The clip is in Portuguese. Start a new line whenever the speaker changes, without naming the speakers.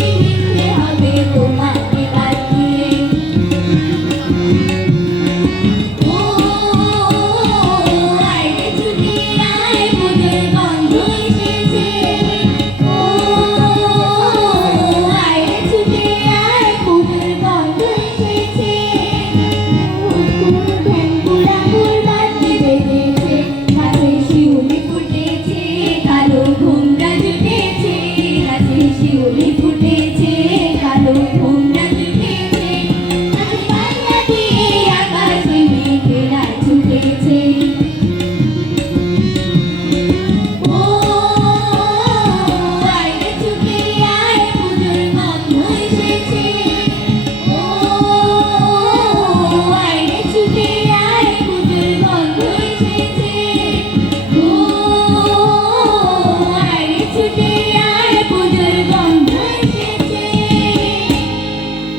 É Amém.